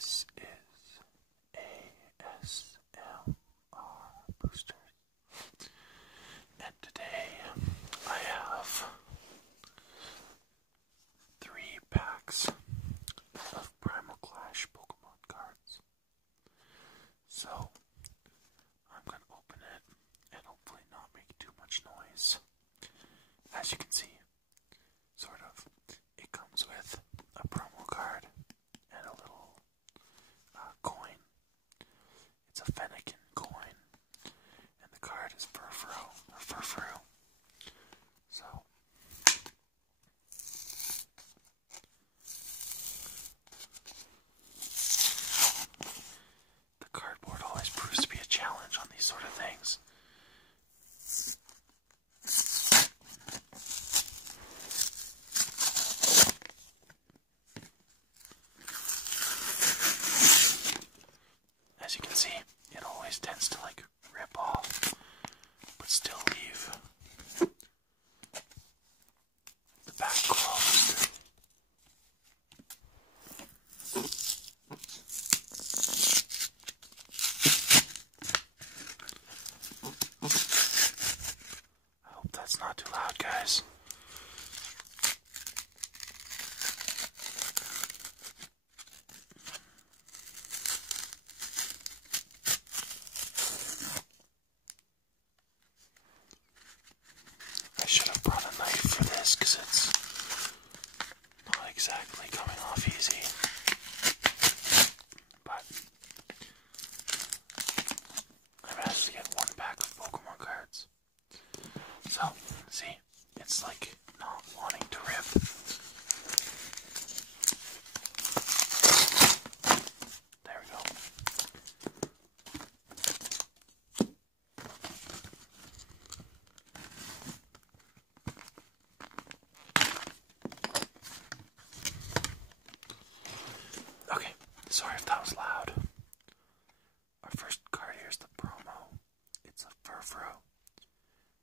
This is ASMR Boosters, and today I have 3 packs of Primal Clash Pokemon cards. So I'm going to open it and hopefully not make too much noise. As you can see, sort of, it comes with a promo card and a little coin. It's a Fennekin coin, and the card is Furfurrow. So the cardboard always proves to be a challenge on these sort of things. As you can see, it always tends to rip off, but still leave the back closed. I hope that's not too loud, guys. I should have brought a knife for this because it's not exactly coming off easy. But I managed to get 1 pack of Pokemon cards. So, see, it's not wanting to rip. There we go. Okay, sorry if that was loud. Our first card here is the promo. It's a Furfurrow,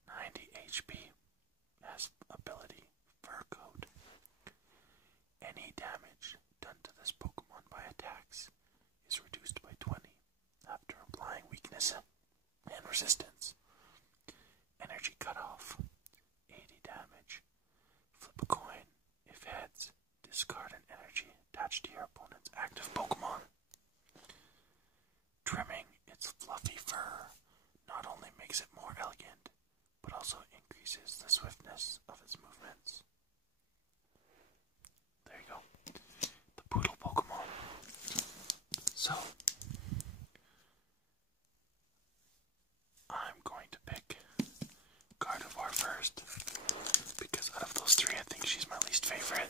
90 HP, has ability Fur Coat. Any damage done to this Pokemon by attacks is reduced by 20 after applying weakness and resistance. Energy Cutoff, 80 damage. Flip a coin. If heads, discard an energy attached to your opponent's active Pokemon. Trimming its fluffy fur not only makes it more elegant, but also increases the swiftness of its movements. There you go. The Poodle Pokemon. So, I'm going to pick Gardevoir first, because out of those 3, I think she's my least favorite.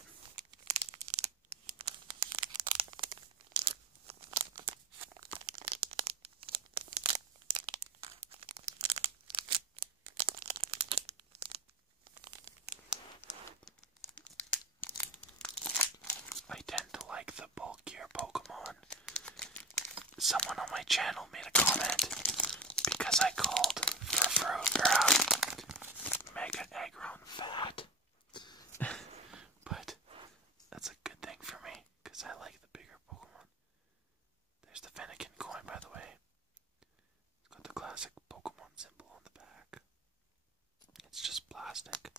I tend to like the bulkier Pokemon. Someone on my channel made a comment because I called Furfurrow Mega Aggron fat. But that's a good thing for me because I like the bigger Pokemon. There's the Fennekin coin, by the way. It's got the classic Pokemon symbol on the back. It's just plastic.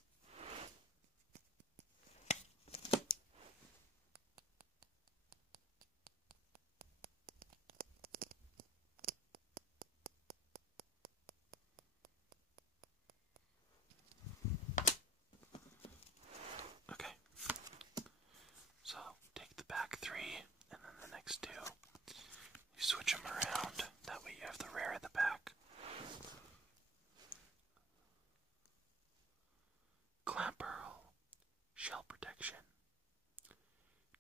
Okay, so take the back 3 and then the next 2. You switch them around, that way you have the rare at the back. Clamperl, Shell Protection.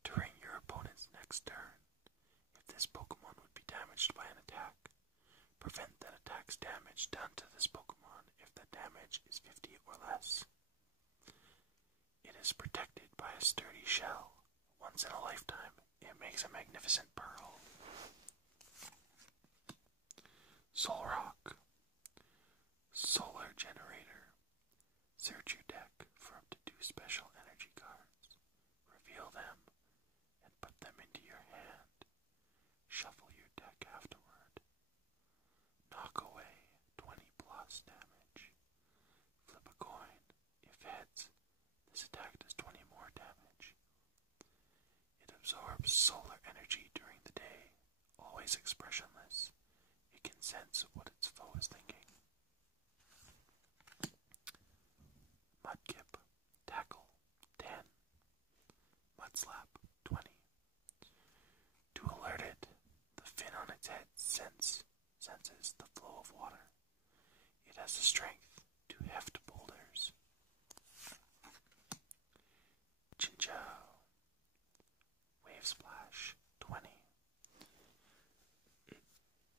During your opponent's next turn, if this Pokemon would be damaged by an attack, prevent that attack's damage done to this Pokemon if the damage is 50 or less. It is protected by a sturdy shell. Once in a lifetime, it makes a magnificent pearl. Solrock, Solar Generator. Search your deck for up to 2 special energy cards. Reveal them and put them into your hand. absorbs solar energy during the day. Always expressionless, it can sense what its foe is thinking. Mudkip, tackle, 10. Mudslap, 20. To alert it, the fin on its head senses the flow of water. It has the strength to heft boulders. Chinchou, wave splash, 20.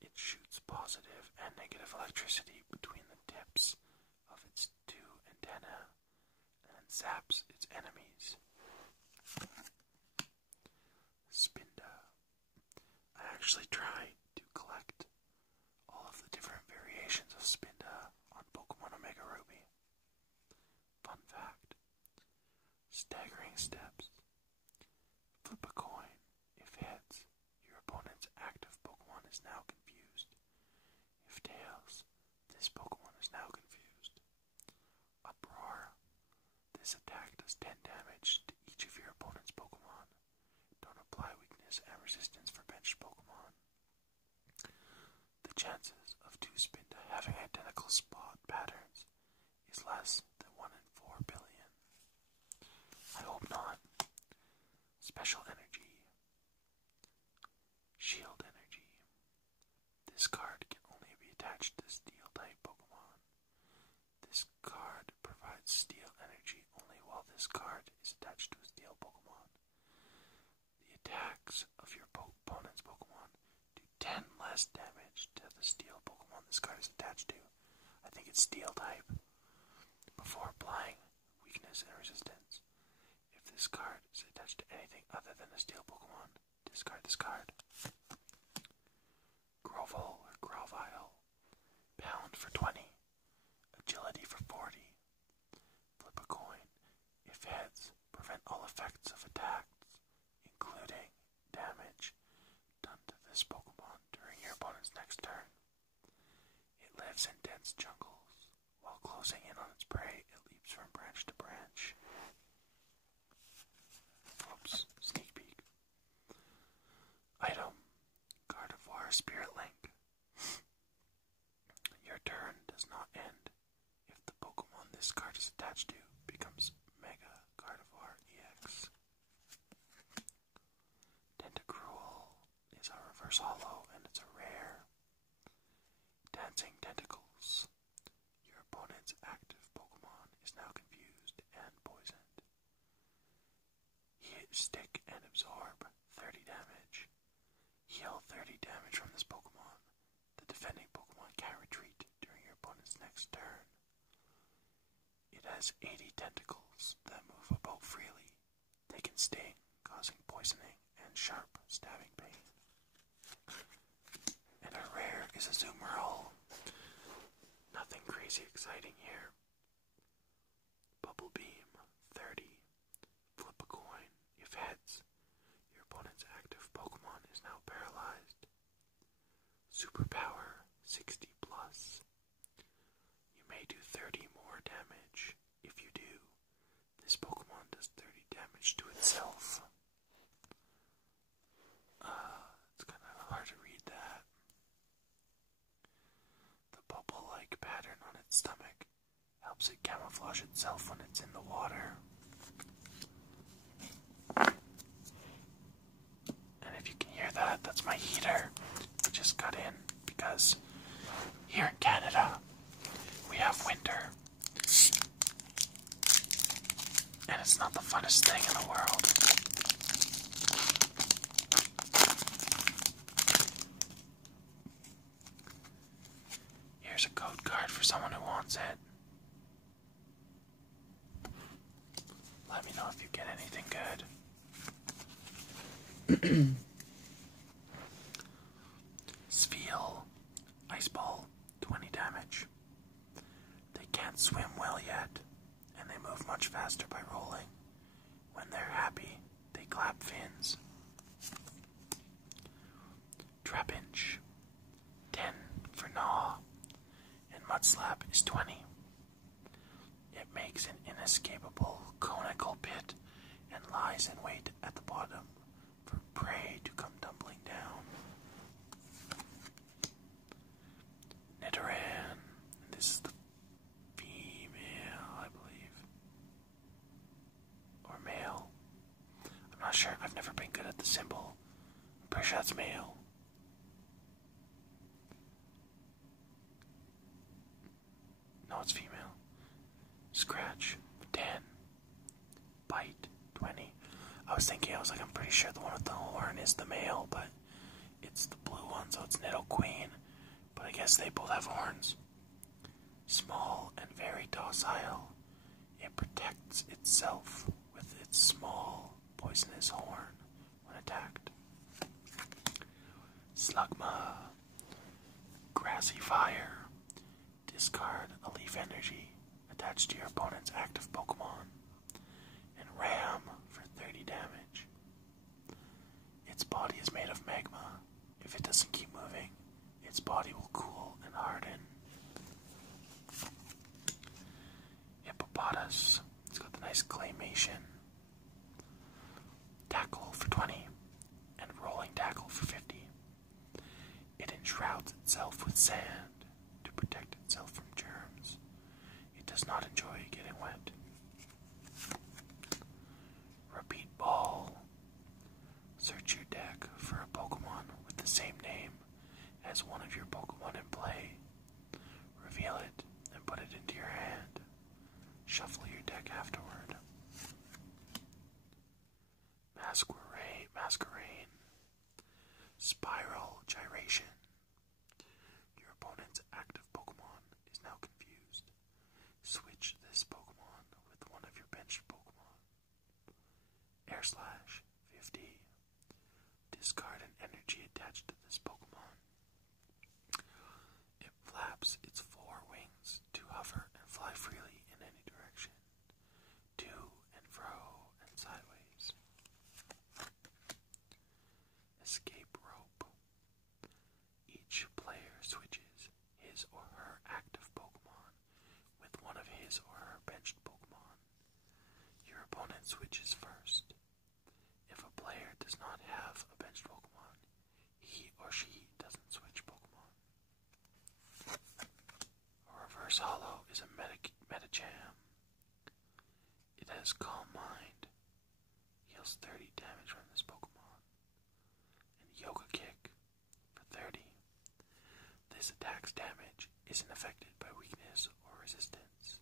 It shoots positive and negative electricity between the tips of its two antennae and zaps its enemies. Spinda. I actually tried to collect all of the different variations of Spinda on Pokemon Omega Ruby. Fun fact. Staggering steps. Flip a coin. If heads, your opponent's active Pokemon is now confused. If tails, this Pokemon is now confused. Uproar. This attack does 10 damage to each of your opponent's Pokemon. Don't apply weakness and resistance for benched Pokemon. The chances of two Spinda having identical spot patterns is less than 1 in 4 billion. I hope not. Special energy. Shield energy. This card can only be attached to Steel-type Pokemon. This card provides Steel energy only while this card is attached to a Steel Pokemon. The attacks of your opponent's Pokemon do 10 less damage to the Steel Pokemon this card is attached to. I think it's Steel-type. Before applying weakness and resistance. If this card is attached to anything other than a Steel Pokemon, discard this card. Grovyle or Grovyle. Pound for 20. Agility for 40. Flip a coin. If heads, prevent all effects of attacks, including damage, done to this Pokemon during your opponent's next turn. It lives in dense jungles. While closing in on its prey, it leaps from branch to branch. Oops, sneak peek. Item, Gardevoir Spirit Link. Your turn does not end if the Pokemon this card is attached to becomes Mega Gardevoir EX. Tentacruel is a reverse holo and it's a rare. Dancing Tentacles. Your opponent's active Pokemon is now confused and poisoned. Stick and absorb 30 damage. Heal 30 damage from this Pokemon. The defending Pokemon can't retreat during your opponent's next turn. It has 80 tentacles that move about freely. They can sting, causing poisoning and sharp stabbing pain. And a rare is a Zoomerl. Nothing crazy exciting here. Bubble Beam, 30. Flip a coin. If heads, your opponent's active Pokemon is now paralyzed. Superpower, 60 plus. You may do 30 more damage. If you do, this Pokemon does 30 damage to itself. It's kind of hard to read that. The bubble-like pattern on its stomach helps it camouflage itself when it's in the water. And if you can hear that, that's my heater. It just got in because here in Canada, we have winter. And it's not the funnest thing in the world. Here's a code card for someone who wants it. Let me know if you get anything good. Spheal, Ice Ball, 20 damage. They can't swim well yet, and they move much faster by rolling. When they're happy, they clap fins. Trapinch, 10 for Gnaw, and Mudslap is 20. It makes an inescapable conical pit and lies in wait at the bottom for prey to come tumbling down. Nidoran. This is the female, I believe. Or male. I'm not sure. I've never been good at the symbol. I'm pretty sure that's male. No, it's female. Scratch, 10. Bite, 20. I was like, I'm pretty sure the one with the horn is the male, but it's the blue one, so it's Nidoqueen. But I guess they both have horns. Small and very docile, it protects itself with its small, poisonous horn when attacked. Slugma, Grassy Fire. Discard a leaf energy attached to your opponent's active Pokemon, and ram for 30 damage. Its body is made of magma. If it doesn't keep moving, its body will cool and harden. Hippopotas. It's got the nice claymation. Tackle for 20, and rolling tackle for 50. It enshrouds itself with sand to protect itself from germs. It does not enjoy getting wet. Repeat Ball. Search your deck for a Pokemon with the same name as one of your Pokemon in play. Reveal it and put it into your hand. Shuffle your deck afterward. Masquerain. Spiral Gyration. Your opponent's active Pokemon is now confused. Switch this Pokemon with one of your benched Pokemon. Air Slash, 50. Discard an energy attached to this Pokemon. It flaps its 4 wings to hover and fly freely in any direction, to and fro and sideways. Escape Rope. Each player switches his or her active Pokemon with one of his or her benched Pokemon. Your opponent switches first. If a player does not have a benched Pokemon, he or she doesn't switch Pokemon. A Reverse Hollow is a Medicham. It has Calm Mind, heals 30 damage from this Pokemon, and Yoga Kick for 30. This attack's damage isn't affected by weakness or resistance.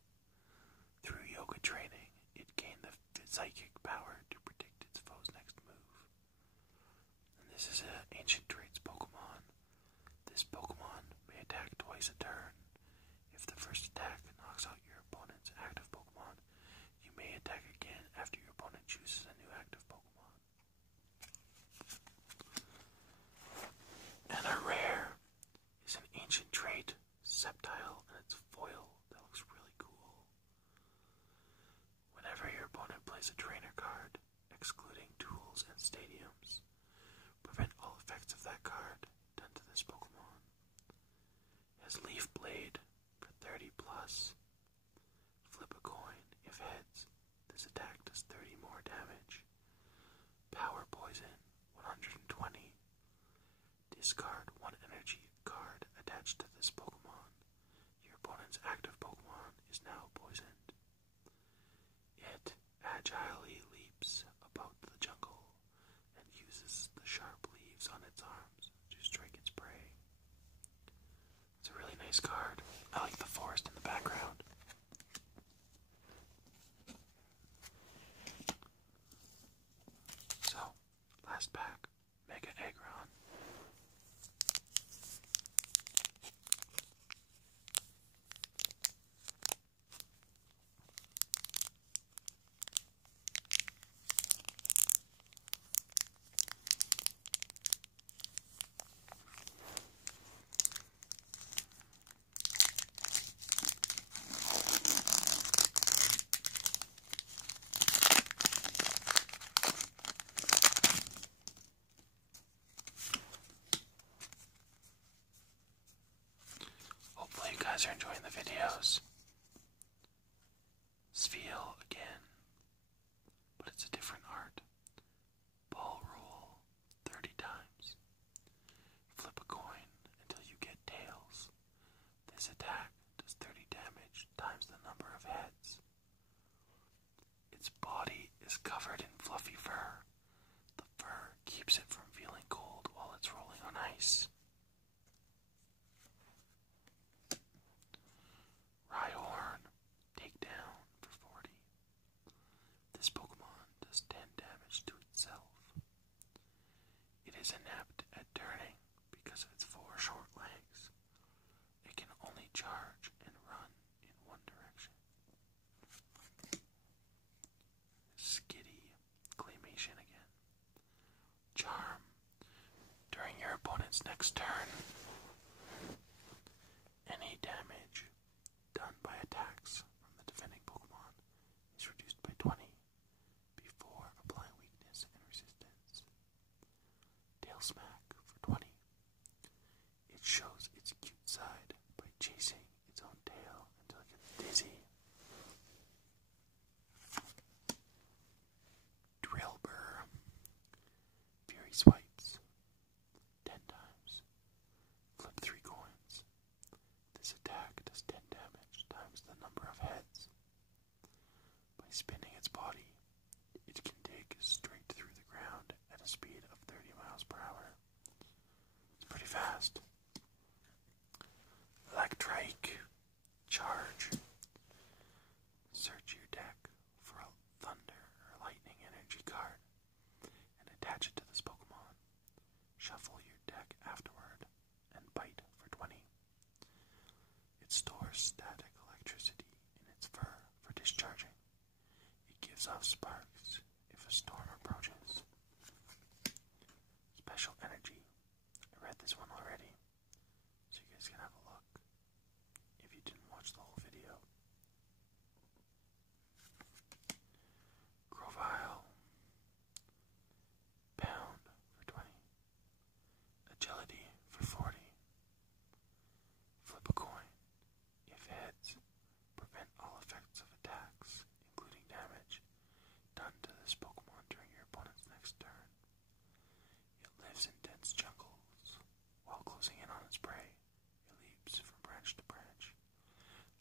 Through yoga training, it gained the psychic power to predict its foe's next move. And this is an Ancient Traits Pokemon. This Pokemon may attack twice a turn. If the first attack knocks out your opponent's active Pokemon, you may attack again after your opponent chooses a new active Pokemon. And a rare is an Ancient Trait Sceptile, and it's foil. That looks really cool. Whenever your opponent plays a trainer card, excluding tools and stadiums, prevent all effects of that card done to this Pokemon. It has Leaf Blade for 30 plus. Flip a coin. If heads, this attack does 30 more damage. Power Poison, 120. Discard one energy card attached to this Pokemon. Your opponent's active Pokemon is now poisoned. It agilely leaps about the jungle and uses the sharp leaves on its arms to strike its prey. It's a really nice card. I like the forest in the background. So, last pack, Mega Aggron. Hopefully you guys are enjoying the videos. Spheal again, but it's a different art. Ball Roll. fluffy fur. The fur keeps it from feeling cold while it's rolling on ice. Rhyhorn, take down for 40. This Pokemon does 10 damage to itself. It is inept at turning because of its 4 short legs. It can only charge and run in one direction. Skitty, Claymation again. Charm. During your opponent's next turn, any damage done by attacks from the defending Pokemon is reduced by 20 before applying weakness and resistance. Tail Smack for 20. It shows its cute side by chasing its own tail until it gets dizzy. Drillbur. Fury Swipes. 10 times. Flip 3 coins. This attack does 10 damage times the number of heads. By spinning its body, it can dig straight through the ground at a speed of 30 miles per hour. It's pretty fast. Electrike. Charge. Search your deck for a Thunder or Lightning Energy card and attach it to this Pokemon. Shuffle your deck afterward and bite for 20. It stores static electricity in its fur for discharging. It gives off sparks if a storm approaches. Special Energy. I read this one already, so you guys can have a look if you didn't watch the whole video. Grovyle. Pound for 20. Agility for 40. Flip a coin. If heads, prevent all effects of attacks, including damage, done to this Pokemon during your opponent's next turn. It lives in dense jungles. While closing in on its prey, it leaps from branch to branch.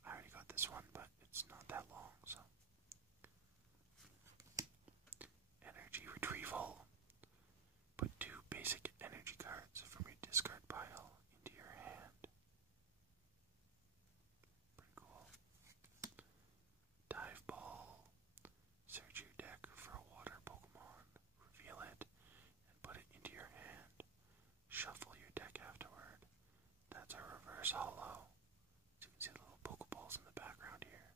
I already got this one, but it's not that long, so. Energy Retrieval. Put 2 basic energy cards from your discard pile into your hand. Pretty cool. Dive Ball. Search your deck for a water Pokemon, reveal it, and put it into your hand. Shuffle your deck afterward. That's a reverse holo. So you can see the little Pokeballs in the background here.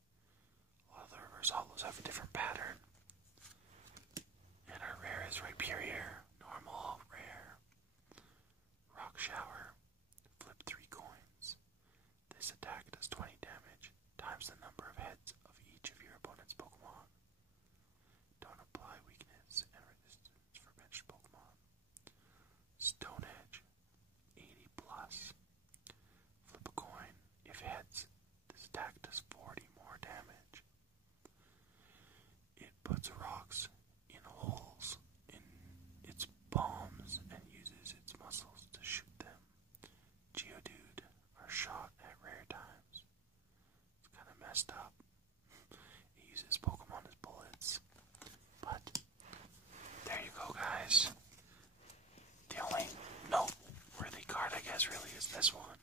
A lot of the reverse holos have a different pattern. And our rare is Rhyperior. Normal, rare. Rock Shower. Flip 3 coins. This attack does 20 damage times the number of heads of each of your opponent's Pokemon. Don't apply weakness and resistance for benched Pokemon. Stone Edge. 80 plus. Flip a coin. If heads, this attack does 40 more damage. It puts rocks in holes in its palms and uses its muscles to shoot them. Geodude are shot at rare times. It's kind of messed up. It uses Pokemon as bullets. But there you go, guys. The only noteworthy card, I guess, really is this one.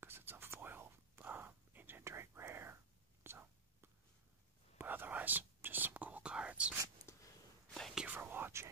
Because it's a foil Ancient Drake rare. So, but otherwise, just some cool cards. Thank you for watching.